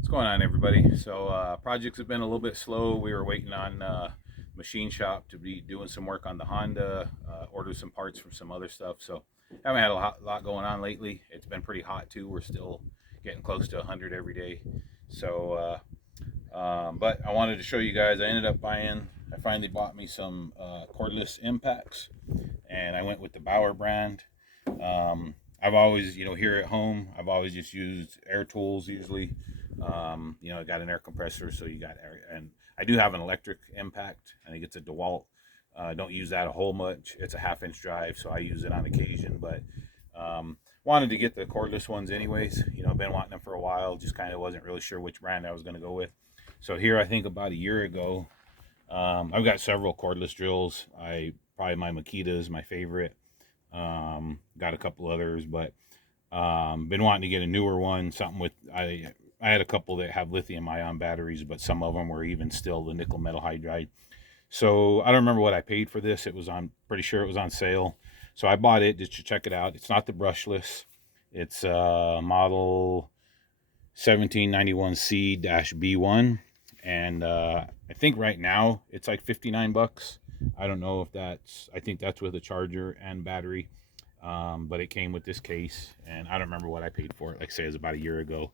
What's going on, everybody? So projects have been a little bit slow. We were waiting on machine shop to be doing some work on the Honda, order some parts for some other stuff. So haven't had a lot going on lately. It's been pretty hot too. We're still getting close to 100 every day. But I wanted to show you guys. I finally bought me some cordless impacts, and I went with the Bauer brand. I've always, here at home, I've always just used air tools usually. I got an air compressor, so you got air, and I do have an electric impact. I think it's a DeWalt. Don't use that a whole much. It's a half-inch drive, so I use it on occasion. But wanted to get the cordless ones anyways. I've been wanting them for a while. Just kind of wasn't really sure which brand I was going to go with. So here, I think about a year ago, I've got several cordless drills. Probably my Makita is my favorite. Got a couple others, but been wanting to get a newer one. I had a couple that have lithium ion batteries, but some of them were even still the nickel metal hydride. So I don't remember what I paid for this. Pretty sure it was on sale. So I bought it just to check it out. It's not the brushless. It's model 1791C-B1. And I think right now it's like 59 bucks. I don't know if I think that's with a charger and battery. But it came with this case, and I don't remember what I paid for it. Like I say, it was about a year ago.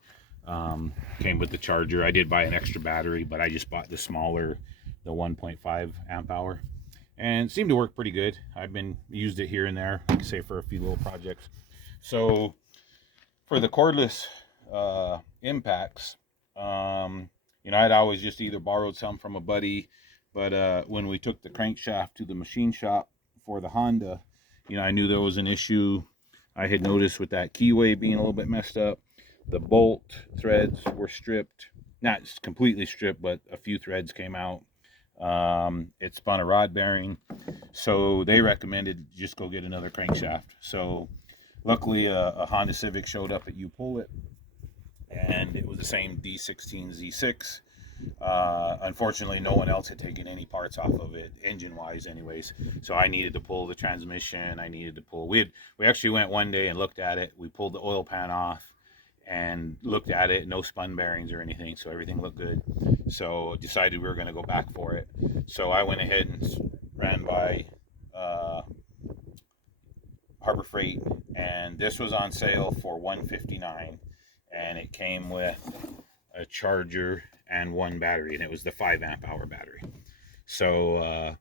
Came with the charger. I did buy an extra battery, but I just bought the 1.5 amp hour, and it seemed to work pretty good. Used it here and there, like I say, for a few little projects. So for the cordless impacts, I'd always just either borrowed some from a buddy, but when we took the crankshaft to the machine shop for the Honda, I knew there was an issue. I had noticed with that keyway being a little bit messed up. The bolt threads were stripped, not completely stripped, but a few threads came out. It spun a rod bearing, so they recommended just go get another crankshaft. So luckily a Honda Civic showed up at You Pull It, and it was the same D16 Z6. Unfortunately, no one else had taken any parts off of it, engine-wise, anyways. So I needed to pull the transmission. We actually went one day and looked at it. We pulled the oil pan off and looked at it. No spun bearings or anything, so everything looked good. So decided we were going to go back for it. So I went ahead and ran by Harbor Freight, and this was on sale for $159, and it came with a charger and one battery, and it was the 5 amp hour battery. So I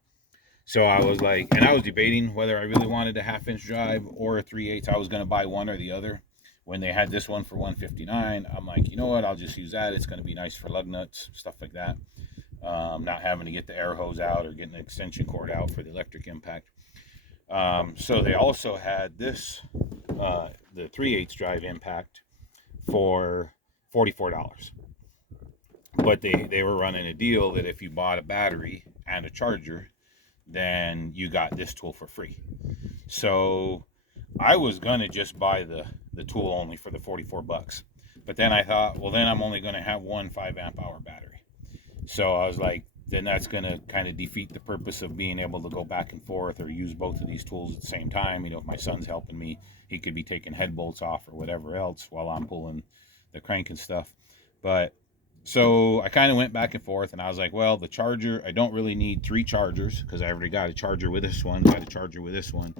was like, and I was debating whether I really wanted a half-inch drive or a 3/8. I was going to buy one or the other. When they had this one for $159, I'm like, you know what, I'll just use that. It's going to be nice for lug nuts, stuff like that. Not having to get the air hose out or getting the extension cord out for the electric impact. So they also had this, the 3/8 drive impact for $44. But they were running a deal that if you bought a battery and a charger, then you got this tool for free. So I was gonna just buy the tool only for the 44 bucks. But then I thought, well, then I'm only gonna have one 5 amp hour battery. So I was like, then that's gonna kind of defeat the purpose of being able to go back and forth or use both of these tools at the same time. If my son's helping me, he could be taking head bolts off or whatever else while I'm pulling the crank and stuff. So I kind of went back and forth, and I was like, well, the charger, I don't really need 3 chargers because I already got a charger with this one, got a charger with this one.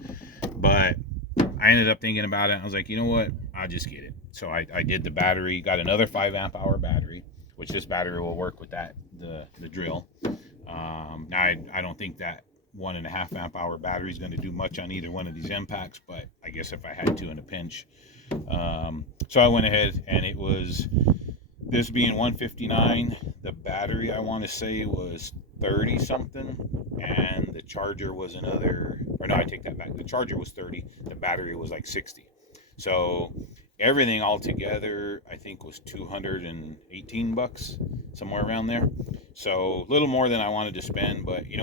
But I ended up thinking about it, and I was like, you know what, I'll just get it. So I did the battery, got another 5 amp hour battery, which this battery will work with the drill. Now I don't think that 1.5 amp hour battery is going to do much on either one of these impacts, but I guess if I had to in a pinch. So I went ahead, and it was, this being $159, the battery I want to say was 30 something, and the charger was another, or no, I take that back. The charger was 30, the battery was like 60. So everything all together, I think, was 218 bucks, somewhere around there. So a little more than I wanted to spend, but I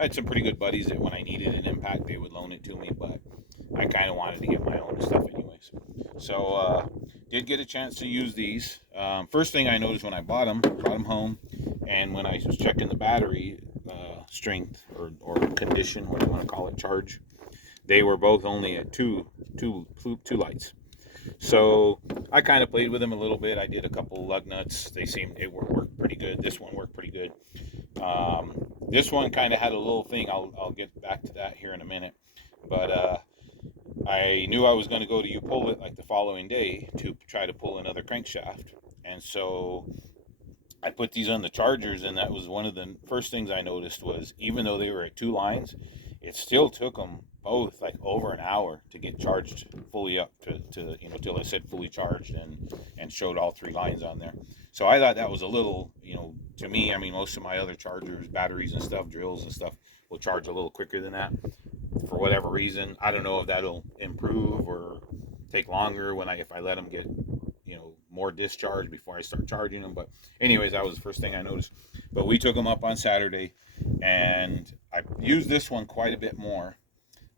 had some pretty good buddies that when I needed an impact, they would loan it to me, but I kind of wanted to get my own stuff anyways. So did get a chance to use these. First thing I noticed when I brought them home, and when I was checking the battery strength or condition, whatever you want to call it, charge, they were both only at two lights. So I kind of played with them a little bit. I did a couple lug nuts. They worked pretty good. This one worked pretty good. This one kind of had a little thing. I'll get back to that here in a minute. But I knew I was going to go to U-Pull it like the following day to try to pull another crankshaft. And so I put these on the chargers, and that was one of the first things I noticed was even though they were at 2 lines, it still took them both like over an hour to get charged fully up to till it said fully charged and showed all 3 lines on there. So I thought that was a little, to me, I mean, most of my other chargers, batteries and stuff, drills and stuff will charge a little quicker than that for whatever reason. I don't know if that'll improve or take longer if I let them get more discharge before I start charging them. But anyways, that was the first thing I noticed. But we took them up on Saturday, and I used this one quite a bit more.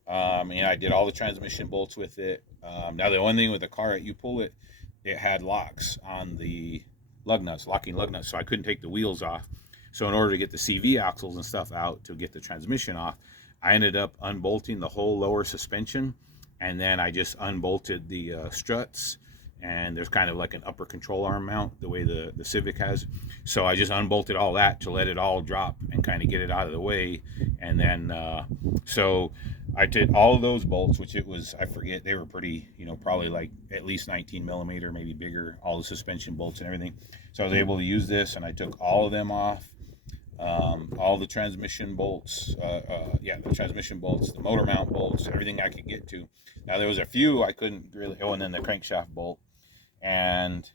I did all the transmission bolts with it. Now the one thing with the car at U-Pull it had locks on the locking lug nuts, so I couldn't take the wheels off. So in order to get the CV axles and stuff out to get the transmission off, I ended up unbolting the whole lower suspension, and then I just unbolted the struts, and there's kind of like an upper control arm mount the way the Civic has. So I just unbolted all that to let it all drop and kind of get it out of the way. And then so I did all of those bolts, which I forget, they were pretty, probably like at least 19 millimeter, maybe bigger, all the suspension bolts and everything. So I was able to use this, and I took all of them off. All the transmission bolts, the transmission bolts, the motor mount bolts, everything I could get to. Now there was a few I couldn't really, and then the crankshaft bolt. And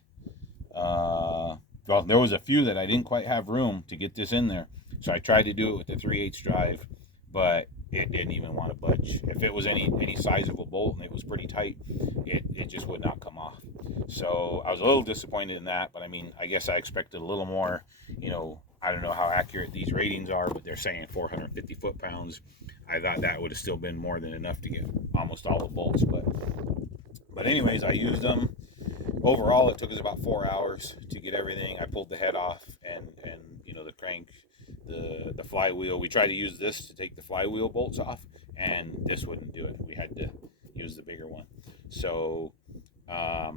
there was a few that I didn't quite have room to get this in there. So I tried to do it with the 3/8 drive, but it didn't even want to budge. If it was any sizable bolt and it was pretty tight, it just would not come off. So I was a little disappointed in that, but I mean, I guess I expected a little more. I don't know how accurate these ratings are, but they're saying 450 foot-pounds. I thought that would have still been more than enough to get almost all the bolts, but anyways, I used them. Overall, it took us about 4 hours to get everything. I pulled the head off and the crank, the flywheel. We tried to use this to take the flywheel bolts off, and this wouldn't do it. We had to use the bigger one. So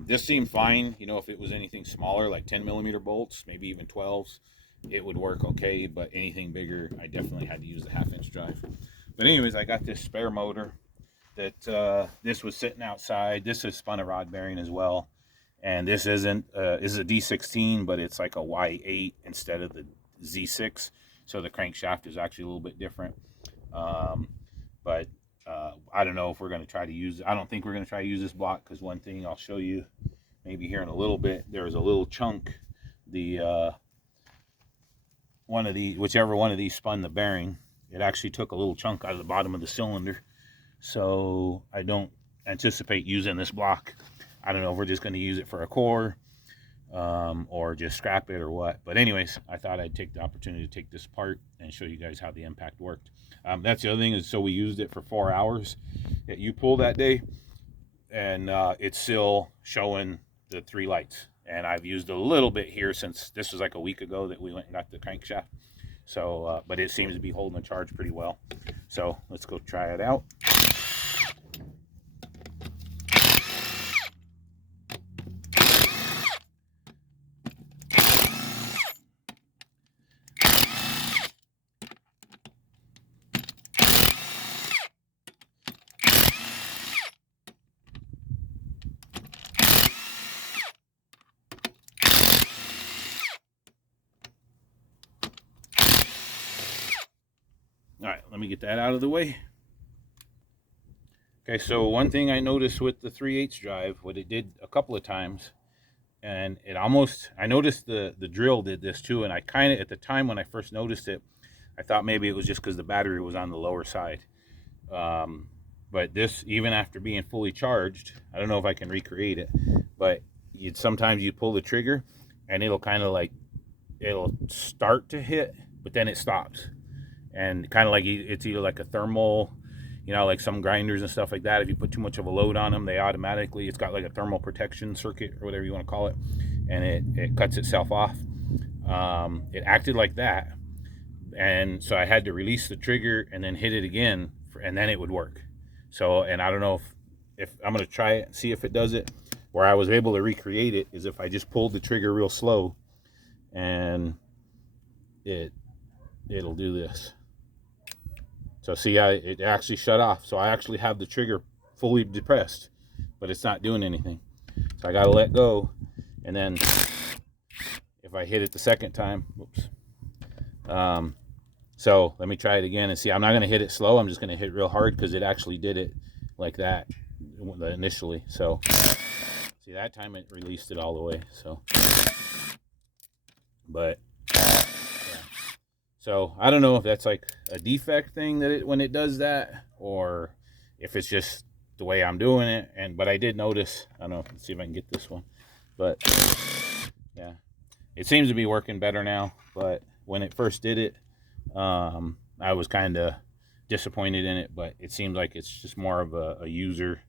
this seemed fine. If it was anything smaller, like 10 millimeter bolts, maybe even 12s, it would work okay. But anything bigger, I definitely had to use the 1/2-inch drive. But anyways, I got this spare motor that this was sitting outside. This is spun a rod bearing as well. And this is a D16, but it's like a Y8 instead of the Z6. So the crankshaft is actually a little bit different. But I don't know if we're going to try to use it. I don't think we're going to try to use this block, because one thing I'll show you maybe here in a little bit, there was a little chunk. Whichever one of these spun the bearing, it actually took a little chunk out of the bottom of the cylinder. So I don't anticipate using this block. I don't know if we're just going to use it for a core or just scrap it or what. But anyways, I thought I'd take the opportunity to take this apart and show you guys how the impact worked. That's the other thing, is so we used it for 4 hours at U-Pull that day, and it's still showing the 3 lights. And I've used a little bit here since this was like a week ago that we went and got the crankshaft. So, but it seems to be holding the charge pretty well. So let's go try it out. All right, let me get that out of the way. Okay, so one thing I noticed with the 3/8 drive, what it did a couple of times, and I noticed the drill did this too, and I kind of, at the time when I first noticed it, I thought maybe it was just because the battery was on the lower side. But this, even after being fully charged, I don't know if I can recreate it, but sometimes you pull the trigger, and it'll kind of like, it'll start to hit, but then it stops. And kind of like it's either like a thermal, like some grinders and stuff like that, if you put too much of a load on them, they automatically, it's got like a thermal protection circuit or whatever you want to call it, and it cuts itself off. It acted like that, and so I had to release the trigger and then hit it again, and then it would work. So, and I don't know if I'm going to try it and see if it does it, Where I was able to recreate it is if I just pulled the trigger real slow, and it'll do this. So see, it actually shut off. So I actually have the trigger fully depressed, but it's not doing anything. So I got to let go, and then if I hit it the second time, whoops. So let me try it again and see. I'm not going to hit it slow. I'm just going to hit real hard because it actually did it like that initially. So see, that time it released it all the way. So, but yeah. So I don't know if that's like a defect thing that when it does that, or if it's just the way I'm doing it. But I did notice, I don't know, let's see if I can get this one, but yeah, it seems to be working better now. But when it first did it, I was kind of disappointed in it, but it seems like it's just more of a user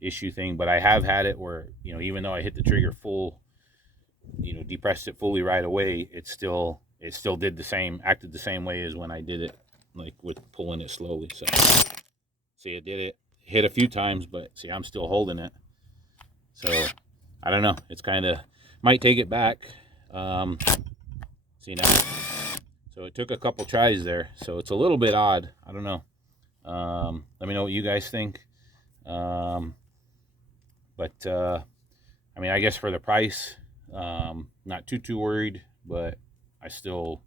issue thing. But I have had it where, even though I hit the trigger full, depressed it fully right away, it still did the same, acted the same way as when I did it, like with pulling it slowly. So see, it did it, hit a few times, but see, I'm still holding it. So I don't know, it's kind of, might take it back. See now, so it took a couple tries there, so it's a little bit odd. I don't know. Let me know what you guys think. But I mean, I guess for the price, not too worried, but I still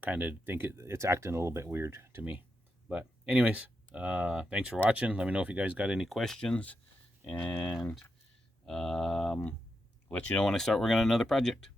kind of think it's acting a little bit weird to me. But anyways, thanks for watching. Let me know if you guys got any questions, and let you know when I start working on another project.